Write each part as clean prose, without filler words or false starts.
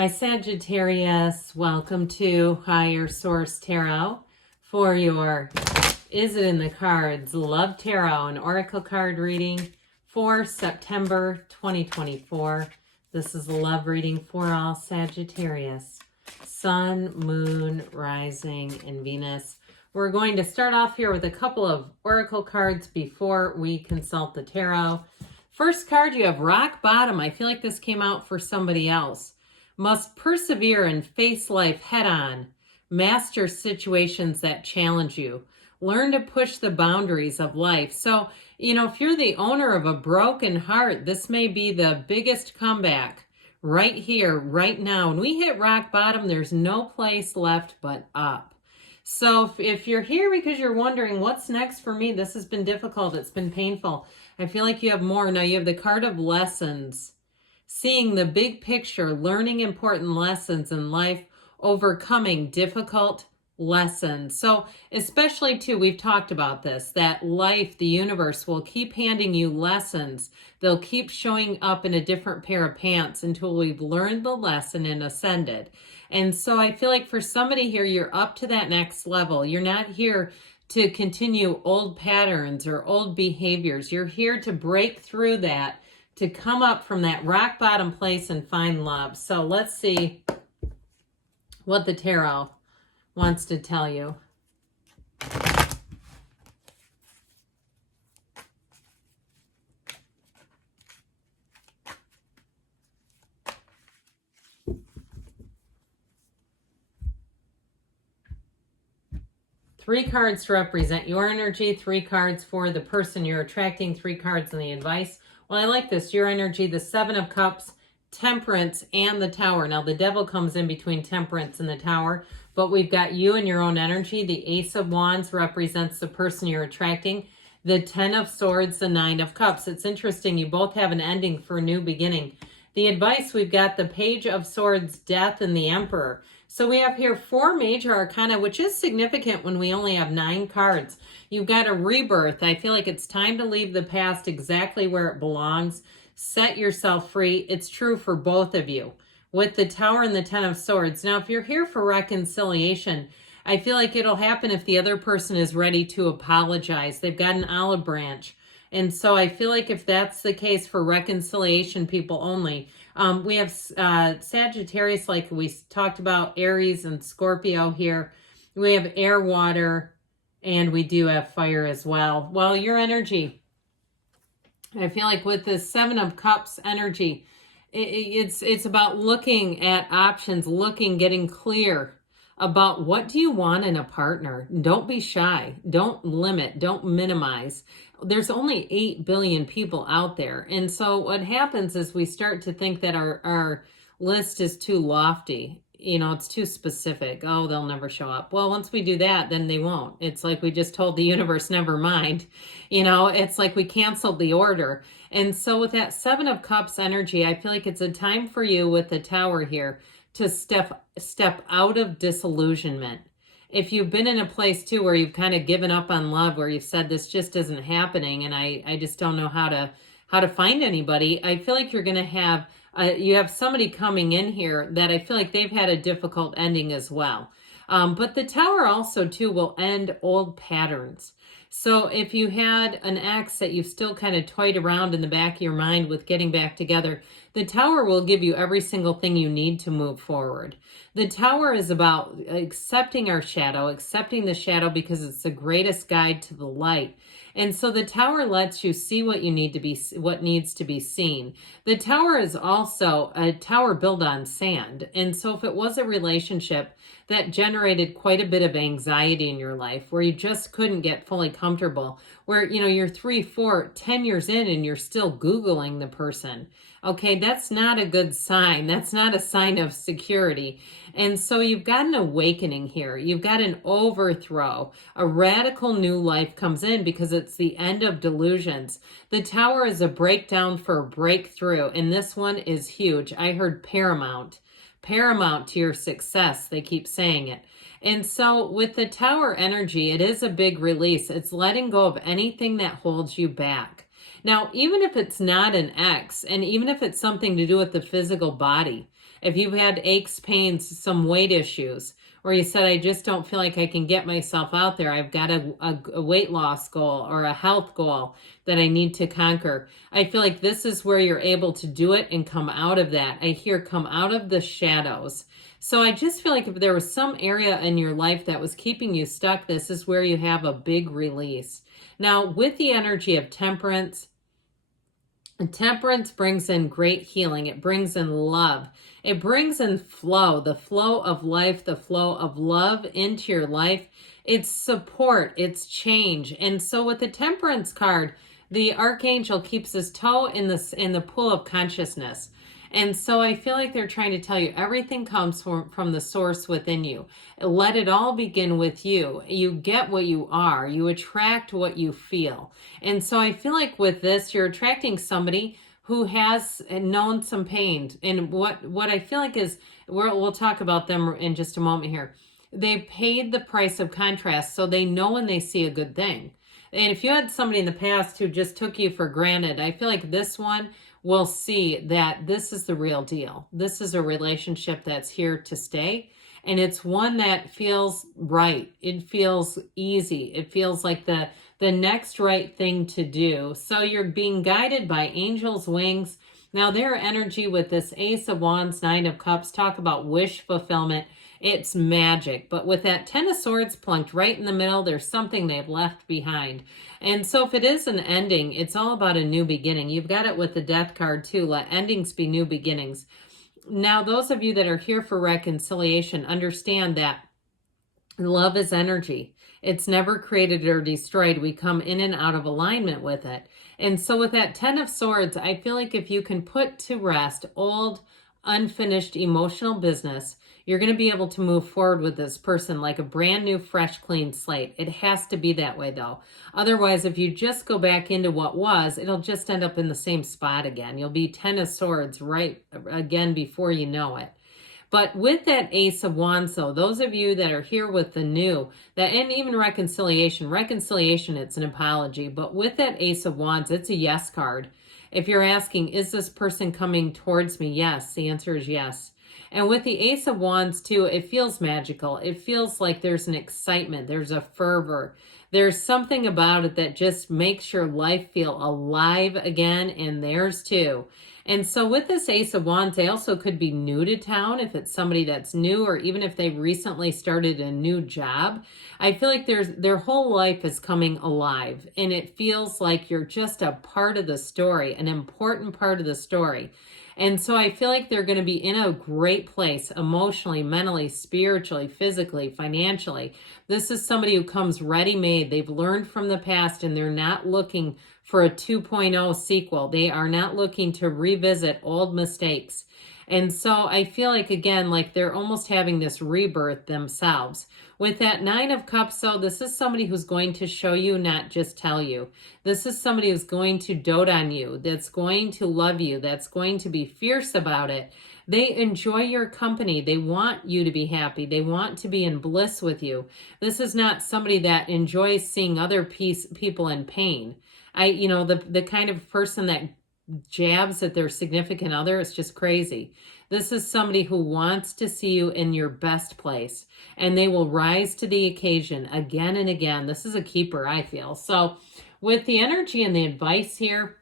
Hi Sagittarius, welcome to Higher Source Tarot for your Is It in the Cards Love Tarot and Oracle card reading for September 2024. This is a love reading for all Sagittarius, Sun, Moon, Rising, and Venus. We're going to start off here with a couple of Oracle cards before we consult the tarot. First card, you have Rock Bottom. I feel like this came out for somebody else. Must persevere and face life head on. Master situations that challenge you. Learn to push the boundaries of life. So, if you're the owner of a broken heart, this may be the biggest comeback right here, right now. When we hit rock bottom, there's no place left but up. So if you're here because you're wondering what's next for me, this has been difficult. It's been painful. I feel like you have more. Now you have the card of lessons. Seeing the big picture, learning important lessons in life, overcoming difficult lessons. So especially too, we've talked about this, that life, the universe will keep handing you lessons. They'll keep showing up in a different pair of pants until we've learned the lesson and ascended. And so I feel like for somebody here, you're up to that next level. You're not here to continue old patterns or old behaviors. You're here to break through that, to come up from that rock bottom place and find love. So let's see what the tarot wants to tell you. Three cards to represent your energy, 3 cards for the person you're attracting, 3 cards in the advice. Well, I like this. Your energy, the 7 of Cups, Temperance, and the Tower. Now, the Devil comes in between Temperance and the Tower, but we've got you and your own energy. The Ace of Wands represents the person you're attracting. The 10 of Swords, the 9 of Cups. It's interesting. You both have an ending for a new beginning. The advice, we've got the Page of Swords, Death, and the Emperor. So we have here 4 major arcana, which is significant when we only have 9 cards. You've got a rebirth. I feel like it's time to leave the past exactly where it belongs. Set yourself free. It's true for both of you. With the Tower and the 10 of Swords. Now, if you're here for reconciliation, I feel like it'll happen if the other person is ready to apologize. They've got an olive branch. And so I feel like if that's the case for reconciliation people only, we have Sagittarius, like we talked about, Aries and Scorpio here. We have air, water, and we do have fire as well. Well, your energy, I feel like with this 7 of Cups energy, it's about looking at options, getting clear about what do you want in a partner. Don't be shy. Don't limit. Don't minimize. There's only 8 billion people out there. And so what happens is we start to think that our list is too lofty. It's too specific. Oh, they'll never show up. Well, once we do that, then they won't. It's like we just told the universe, never mind. It's like we canceled the order. And so with that 7 of Cups energy, I feel like it's a time for you with the Tower here to step out of disillusionment. If you've been in a place too where you've kind of given up on love, where you've said this just isn't happening and I just don't know how to find anybody, I feel like you're going to have you have somebody coming in here that I feel like they've had a difficult ending as well. But the Tower also too will end old patterns. So if you had an ex that you've still kind of toyed around in the back of your mind with getting back together, the Tower will give you every single thing you need to move forward. The Tower is about accepting our shadow, accepting the shadow because it's the greatest guide to the light. And so the Tower lets you see what needs to be seen. The Tower is also a tower built on sand. And so if it was a relationship that generated quite a bit of anxiety in your life, where you just couldn't get fully comfortable, where, you're 3, 4, 10 years in and you're still Googling the person, okay, that's not a good sign. That's not a sign of security. And so you've got an awakening here. You've got an overthrow. A radical new life comes in because it's the end of delusions. The Tower is a breakdown for a breakthrough, and this one is huge. I heard paramount to your success. They keep saying it. And so with the Tower energy, it is a big release. It's letting go of anything that holds you back. Now, even if it's not an ex, and even if it's something to do with the physical body, If you've had aches, pains, some weight issues, or you said, I just don't feel like I can get myself out there. I've got a weight loss goal or a health goal that I need to conquer. I feel like this is where you're able to do it and come out of that. I hear come out of the shadows. So I just feel like if there was some area in your life that was keeping you stuck, this is where you have a big release. Now, with the energy of temperance, and temperance brings in great healing. It brings in love. It brings in flow, the flow of life, the flow of love into your life. It's support, it's change. And so with the temperance card, the archangel keeps his toe in the pool of consciousness. And so I feel like they're trying to tell you everything comes from the source within you. Let it all begin with you. You get what you are. You attract what you feel. And so I feel like with this, you're attracting somebody who has known some pain. And what I feel like is, we'll talk about them in just a moment here. They've paid the price of contrast, so they know when they see a good thing. And if you had somebody in the past who just took you for granted, I feel like this one will see that this is the real deal. This is a relationship that's here to stay. And it's one that feels right. It feels easy. It feels like the next right thing to do. So you're being guided by angels' wings. Now their energy with this Ace of Wands, Nine of Cups, talk about wish fulfillment. It's magic. But with that Ten of Swords plunked right in the middle, there's something they've left behind. And so if it is an ending, it's all about a new beginning. You've got it with the Death card too. Let endings be new beginnings. Now, those of you that are here for reconciliation, understand that love is energy. It's never created or destroyed. We come in and out of alignment with it. And so with that Ten of Swords, I feel like if you can put to rest old, unfinished emotional business, you're going to be able to move forward with this person like a brand new, fresh, clean slate. It has to be that way though. Otherwise, if you just go back into what was, it'll just end up in the same spot again. You'll be Ten of Swords right again before you know it. But with that Ace of Wands, though, those of you that are here with the new, that, and even reconciliation, it's an apology. But with that Ace of Wands, it's a yes card. If you're asking, is this person coming towards me? Yes, the answer is yes. And with the Ace of Wands too, it feels magical. It feels like there's an excitement. There's a fervor. There's something about it that just makes your life feel alive again, and theirs too. And so with this Ace of Wands, they also could be new to town if it's somebody that's new, or even if they recently started a new job. I feel like their whole life is coming alive, and it feels like you're just a part of the story, an important part of the story. And so I feel like they're going to be in a great place emotionally, mentally, spiritually, physically, financially. This is somebody who comes ready-made. They've learned from the past, and they're not looking for a 2.0 sequel. They are not looking to revisit old mistakes. And so I feel like, again, like they're almost having this rebirth themselves. With that Nine of Cups, though, this is somebody who's going to show you, not just tell you. This is somebody who's going to dote on you, that's going to love you, that's going to be fierce about it. They enjoy your company. They want you to be happy. They want to be in bliss with you. This is not somebody that enjoys seeing other people in pain. The kind of person that jabs at their significant other is just crazy. This is somebody who wants to see you in your best place, and they will rise to the occasion again and again. This is a keeper, I feel. So with the energy and the advice here,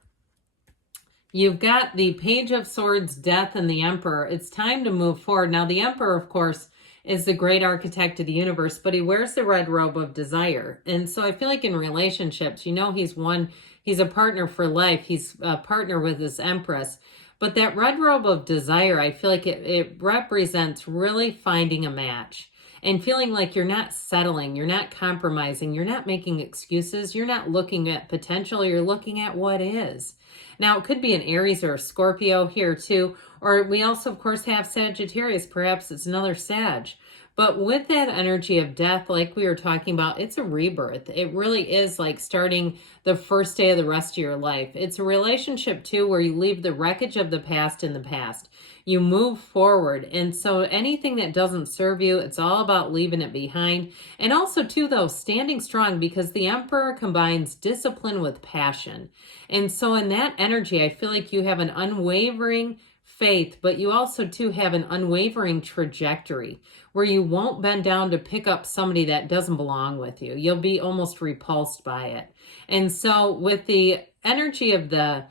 you've got the Page of Swords, Death, and the Emperor. It's time to move forward. Now, the Emperor, of course, is the great architect of the universe, but he wears the red robe of desire. And so I feel like in relationships, he's a partner for life. He's a partner with his Empress. But that red robe of desire, I feel like it represents really finding a match and feeling like you're not settling, you're not compromising, you're not making excuses, you're not looking at potential, you're looking at what is. Now, it could be an Aries or a Scorpio here too, or we also, of course, have Sagittarius. Perhaps it's another Sag. But with that energy of death, like we were talking about, it's a rebirth. It really is like starting the first day of the rest of your life. It's a relationship, too, where you leave the wreckage of the past in the past. You move forward. And so anything that doesn't serve you, it's all about leaving it behind. And also, too, though, standing strong, because the Emperor combines discipline with passion. And so in that energy, I feel like you have an unwavering faith, but you also too have an unwavering trajectory where you won't bend down to pick up somebody that doesn't belong with you. You'll be almost repulsed by it. And so with the energy of the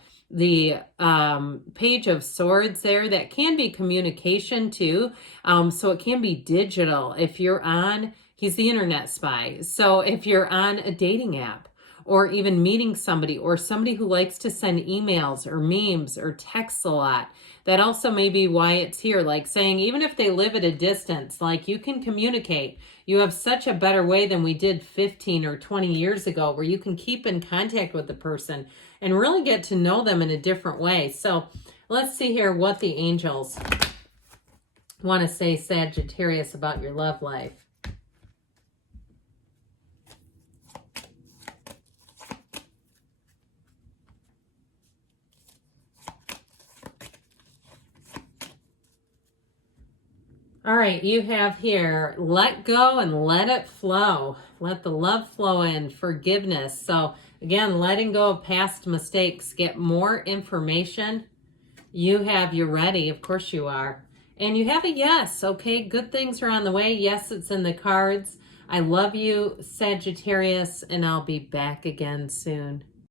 Page of Swords there, that can be communication too. So it can be digital. If you're on, he's the internet spy. So if you're on a dating app, or even meeting somebody, or somebody who likes to send emails or memes or texts a lot, that also may be why it's here. Like saying, even if they live at a distance, like you can communicate. You have such a better way than we did 15 or 20 years ago, where you can keep in contact with the person and really get to know them in a different way. So let's see here what the angels want to say, Sagittarius, about your love life. All right, you have here, let go and let it flow. Let the love flow in, forgiveness. So again, letting go of past mistakes, get more information. You have, you're ready. Of course you are. And you have a yes. Okay, good things are on the way. Yes, it's in the cards. I love you, Sagittarius, and I'll be back again soon.